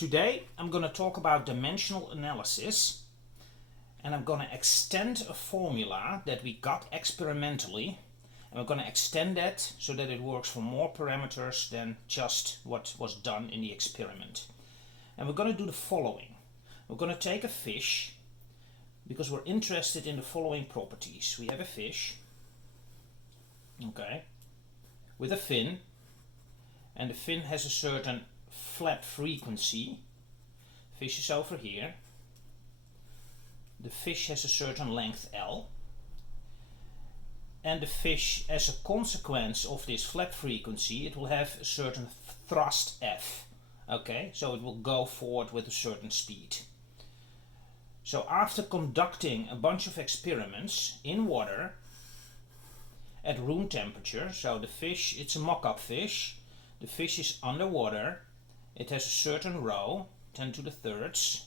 Today I'm going to talk about dimensional analysis, and I'm going to extend a formula that we got experimentally, and we're going to extend that so that it works for more parameters than just what was done in the experiment. And we're going to do the following. We're going to take a fish because we're interested in the following properties. We have a fish, okay, with a fin, and the fin has a certain flap frequency. Fish is over here. The fish has a certain length L, and the fish, as a consequence of this flap frequency, it will have a certain thrust F. Okay, so it will go forward with a certain speed. So after conducting a bunch of experiments in water at room temperature, so the fish, it's a mock-up fish, the fish is underwater, it has a certain rho, 10 to the thirds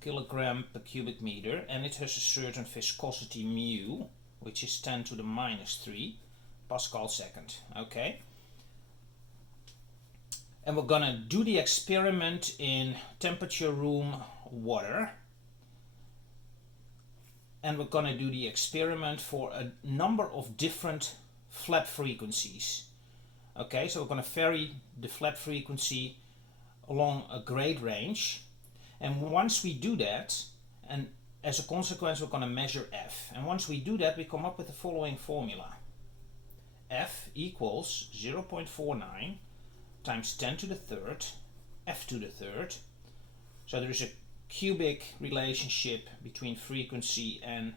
kilogram per cubic meter, and it has a certain viscosity mu, which is 10 to the minus 3 Pascal second. Okay, and we're gonna do the experiment in temperature room water, and we're gonna do the experiment for a number of different flap frequencies. Okay, so we're gonna vary the flap frequency along a great range, and once we do that, and as a consequence we're going to measure F, and once we do that we come up with the following formula. F equals 0.49 times 10 to the third F to the third. So there is a cubic relationship between frequency and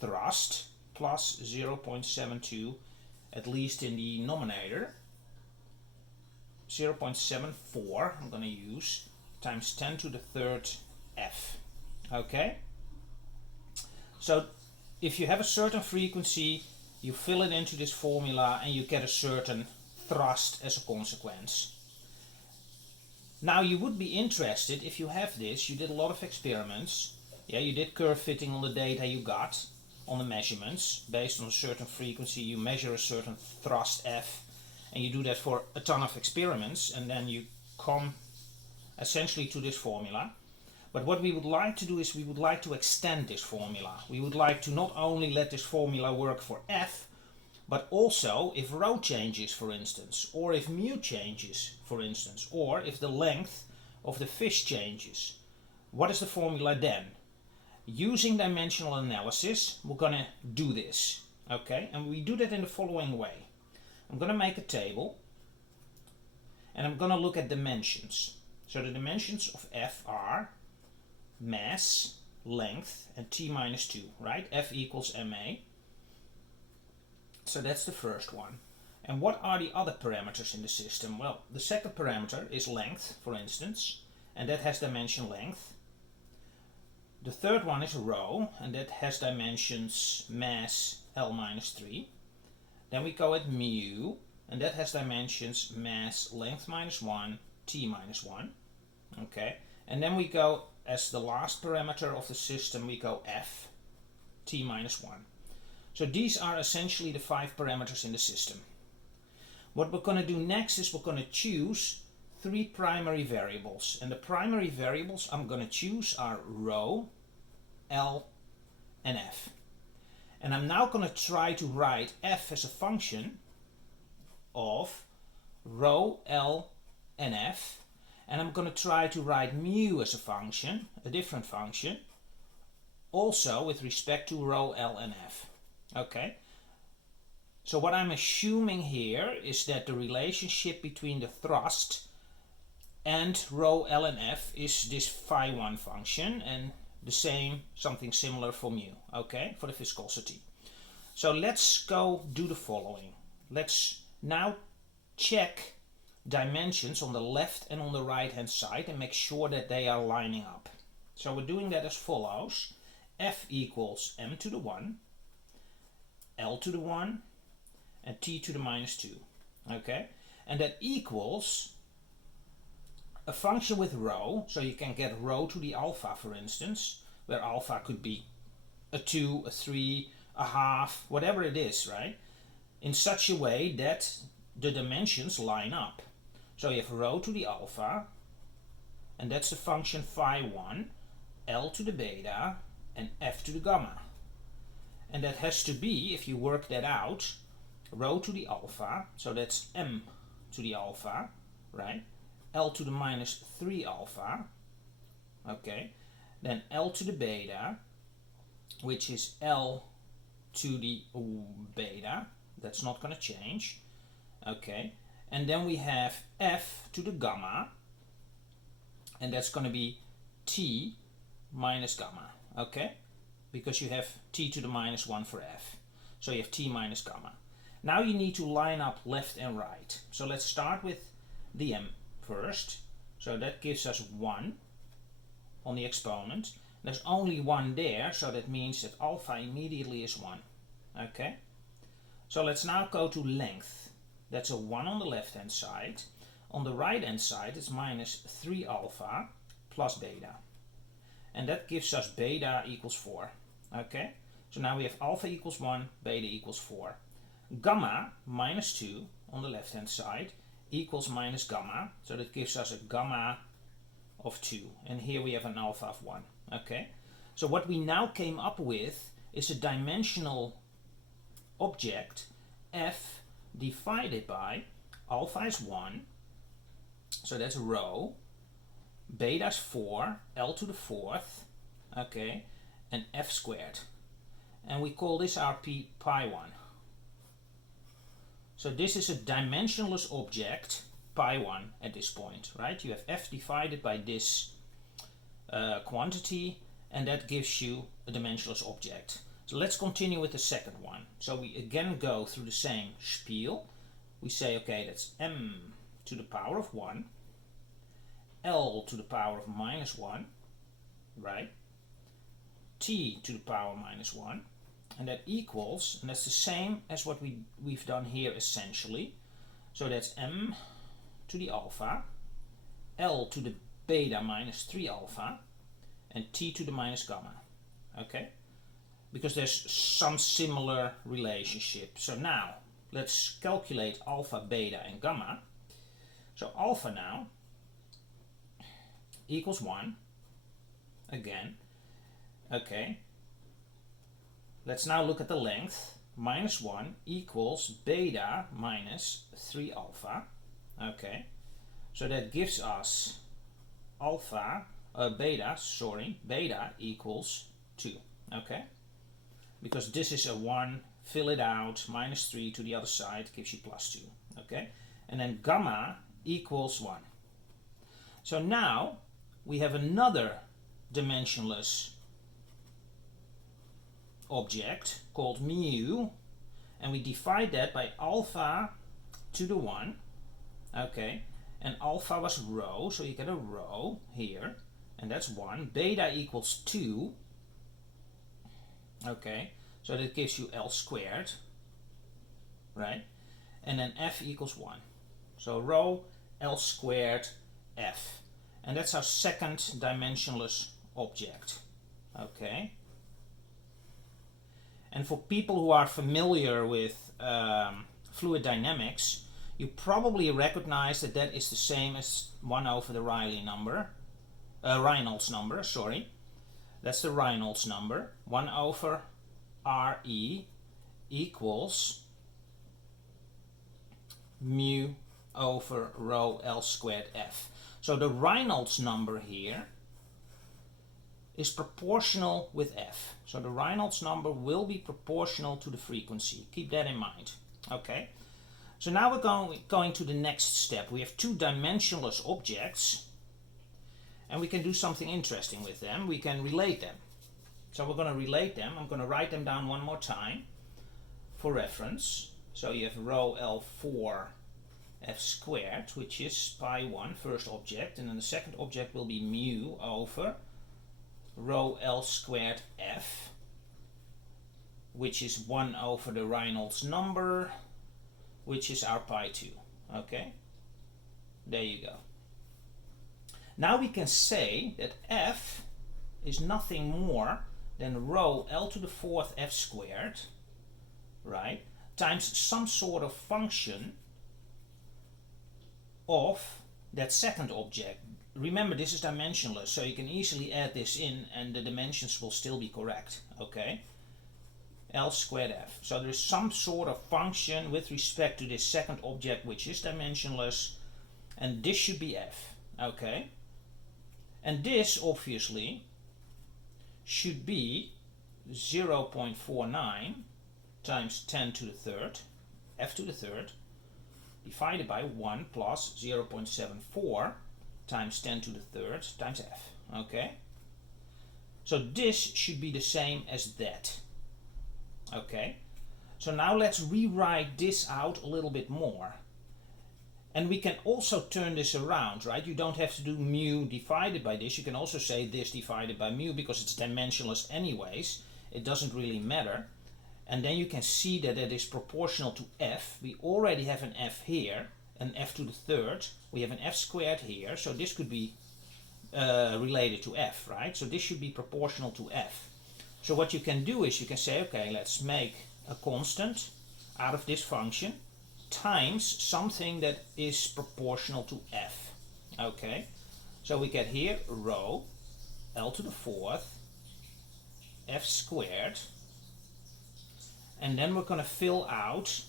thrust, plus 0.72 at least in the numerator, 0.74 I'm going to use, times 10 to the third F. Okay, so if you have a certain frequency, you fill it into this formula and you get a certain thrust as a consequence. Now you would be interested, if you have this, you did a lot of experiments, yeah, you did curve fitting on the data you got, on the measurements, based on a certain frequency you measure a certain thrust F, and you do that for a ton of experiments, and then you come essentially to this formula. But what we would like to do is we would like to extend this formula. We would like to not only let this formula work for F, but also if rho changes, for instance, or if mu changes, for instance, or if the length of the fish changes. What is the formula then? Using dimensional analysis, we're going to do this. Okay, and we do that in the following way. I'm going to make a table, and I'm going to look at dimensions. So the dimensions of F are mass, length, and t minus 2, right? F equals ma. So that's the first one. And what are the other parameters in the system? Well, the second parameter is length, for instance, and that has dimension length. The third one is rho, and that has dimensions mass L minus 3. Then we go at mu, and that has dimensions mass length minus 1, t minus 1. Okay, and then we go, as the last parameter of the system, we go F, t minus 1. So these are essentially the 5 parameters in the system. What we're going to do next is we're going to choose 3 primary variables, and the primary variables I'm going to choose are rho, L, and F. And I'm now going to try to write F as a function of rho, L, and F. And I'm going to try to write mu as a function, a different function, also with respect to rho, L, and F. Okay? So what I'm assuming here is that the relationship between the thrust and rho, L, and F is this phi1 function, and the same, something similar for mu, okay, for the viscosity. So let's go do the following. Let's now check dimensions on the left and on the right hand side and make sure that they are lining up. So we're doing that as follows. F equals m to the 1, L to the 1, and t to the minus 2. Okay, and that equals a function with rho, so you can get rho to the alpha, for instance, where alpha could be a 2, a 3, a half, whatever it is, right? In such a way that the dimensions line up. So you have rho to the alpha and that's the function phi1, L to the beta, and F to the gamma. And that has to be, if you work that out, rho to the alpha, so that's M to the alpha, right? L to the minus 3 alpha, okay? Then L to the beta, which is L to the beta, that's not going to change, okay? And then we have F to the gamma, and that's going to be T minus gamma, okay? Because you have T to the minus 1 for F. So you have T minus gamma. Now you need to line up left and right. So let's start with the M first. So that gives us 1 on the exponent. There's only 1 there, so that means that alpha immediately is 1. Okay? So let's now go to length. That's a 1 on the left hand side. On the right hand side it's minus 3 alpha plus beta. And that gives us beta equals 4. Okay? So now we have alpha equals 1, beta equals 4. Gamma minus 2 on the left hand side equals minus gamma. So that gives us a gamma of 2. And here we have an alpha of 1. Okay? So what we now came up with is a dimensional object f divided by alpha is 1. So that's rho. Beta is 4, L to the 4th, okay, and F squared. And we call this our pi1. So this is a dimensionless object, pi1 at this point, right? You have F divided by this quantity, and that gives you a dimensionless object. So let's continue with the second one. So we again go through the same spiel. We say, okay, that's M to the power of 1. L to the power of minus 1, right? T to the power minus 1, and that equals, and that's the same as what we've done here essentially. So that's M to the alpha, L to the beta minus 3 alpha, and T to the minus gamma, okay? Because there's some similar relationship. So now, let's calculate alpha, beta, and gamma. So alpha now equals 1 again, okay. Let's now look at the length. Minus 1 equals beta minus 3 alpha, okay. So that gives us beta equals 2, okay. Because this is a 1, fill it out, minus 3 to the other side gives you plus 2, okay. And then gamma equals 1. So now we have another dimensionless object called mu, and we divide that by alpha to the 1, okay, and alpha was rho, so you get a rho here, and that's 1. Beta equals 2, okay, so that gives you L squared, right, and then F equals 1. So rho L squared F. And that's our second dimensionless object, okay? And for people who are familiar with fluid dynamics, you probably recognize that that is the same as 1 over the Reynolds number, sorry. That's the Reynolds number. 1 over RE equals mu over rho L squared F. So the Reynolds number here is proportional with F. So the Reynolds number will be proportional to the frequency. Keep that in mind. Okay. So now we're going to the next step. We have two dimensionless objects, and we can do something interesting with them. We can relate them. So we're going to relate them. I'm going to write them down one more time for reference. So you have rho L4 F squared, which is pi1, first object, and then the second object will be mu over rho L squared F, which is 1 over the Reynolds number, which is our pi2. Okay, there you go. Now we can say that F is nothing more than rho L to the 4th F squared, right, times some sort of function of that second object. Remember, this is dimensionless, so you can easily add this in and the dimensions will still be correct. Okay, L squared f. So there is some sort of function with respect to this second object which is dimensionless, and this should be f. Okay, and this obviously should be 0.49 times 10 to the third, f to the third, divided by 1 plus 0.74 times 10 to the third times f. Okay, so this should be the same as that. Okay, so now let's rewrite this out a little bit more. And we can also turn this around, right? You don't have to do mu divided by this. You can also say this divided by mu because it's dimensionless anyways. It doesn't really matter. And then you can see that it is proportional to f. We already have an f here, an f to the third. We have an f squared here, so this could be related to f, right? So this should be proportional to f. So what you can do is you can say, okay, let's make a constant out of this function times something that is proportional to f. Okay, so we get here rho L to the fourth f squared, and then we're going to fill out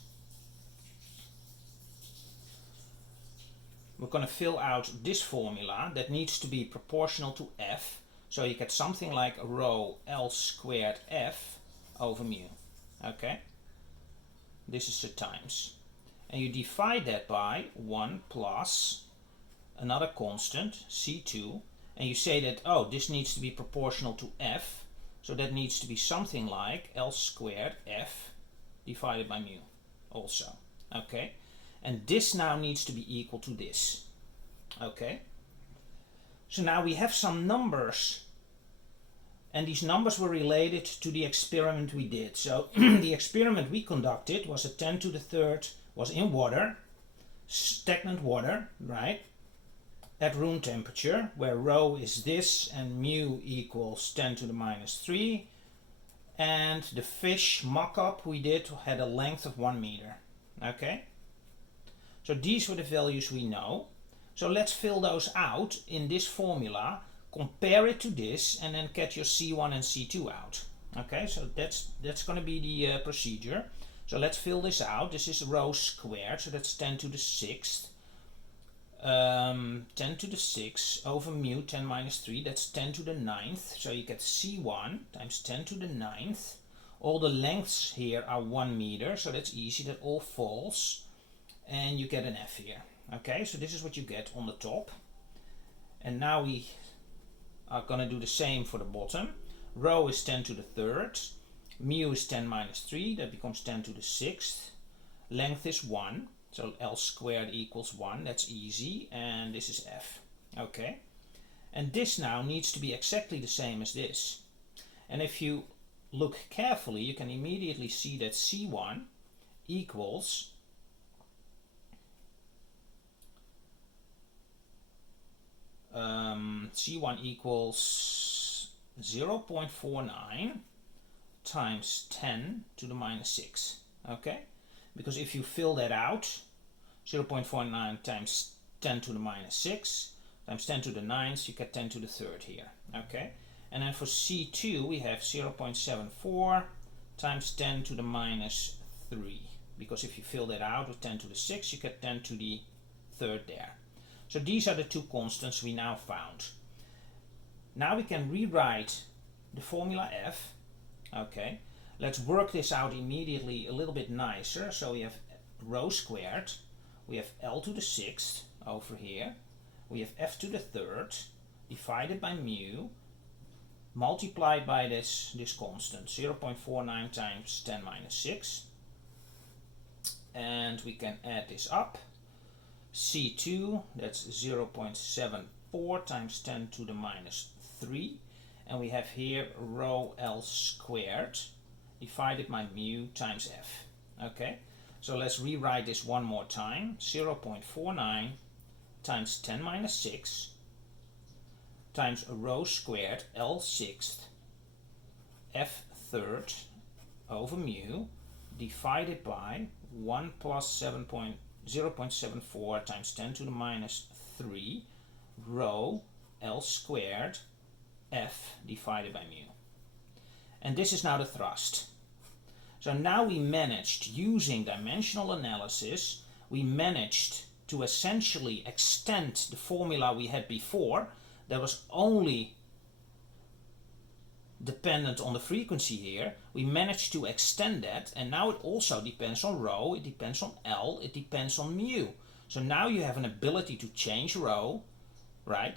this formula that needs to be proportional to f. So you get something like rho L squared f over mu. Okay, this is the times, and you divide that by 1 plus another constant c2, and you say that, oh, this needs to be proportional to f, so that needs to be something like L squared f divided by mu also. Okay, and this now needs to be equal to this. Okay, so now we have some numbers, and these numbers were related to the experiment we did. So the experiment we conducted was a 10 to the third, was in water, stagnant water, right, at room temperature, where rho is this and mu equals 10 to the minus 3, and the fish mock-up we did had a length of 1 meter. Okay, so these were the values we know. So let's fill those out in this formula, compare it to this, and then get your C1 and C2 out. Okay, so that's going to be the procedure. So let's fill this out. This is rho squared, so that's 10 to the 6th. 10 to the 6 over mu 10 minus 3, that's 10 to the 9th. So you get C1 times 10 to the 9th. All the lengths here are 1 meter, so that's easy, that all falls. And you get an F here. Okay, so this is what you get on the top. And now we are going to do the same for the bottom. Rho is 10 to the third. Mu is 10 minus 3, that becomes 10 to the 6th. Length is 1, so L squared equals 1, that's easy, and this is F. Okay, and this now needs to be exactly the same as this. And if you look carefully, you can immediately see that C1 equals C1 equals 0.49 times 10 to the minus 6. Okay, because if you fill that out, 0.49 times 10 to the minus 6 times 10 to the 9th, you get 10 to the third here. Okay, and then for C2 we have 0.74 times 10 to the minus 3, because if you fill that out with 10 to the 6, you get 10 to the third there. So these are the two constants we now found. Now we can rewrite the formula F. Okay, let's work this out immediately a little bit nicer. So we have rho squared, we have L to the 6th over here, we have F to the third divided by mu multiplied by this constant, 0.49 times 10 minus 6. And we can add this up. C2, that's 0.74 times 10 to the minus 3. And we have here rho L squared divided by mu times F. Okay, so let's rewrite this one more time. 0.49 times 10 minus 6 times rho squared L sixth F third over mu divided by 1 plus 0.74 times 10 to the minus 3 rho L squared F divided by mu. And this is now the thrust. So now we managed, using dimensional analysis, we managed to essentially extend the formula we had before that was only dependent on the frequency here. We managed to extend that, and now it also depends on rho, it depends on L, it depends on mu. So now you have an ability to change rho, right,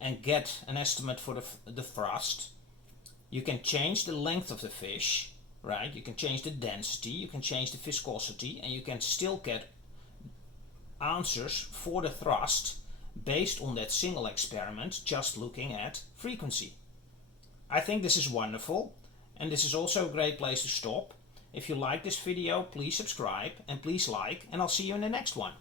and get an estimate for the thrust. You can change the length of the fish, right? You can change the density, you can change the viscosity, and you can still get answers for the thrust based on that single experiment, just looking at frequency. I think this is wonderful, and this is also a great place to stop. If you like this video, please subscribe and please like, and I'll see you in the next one.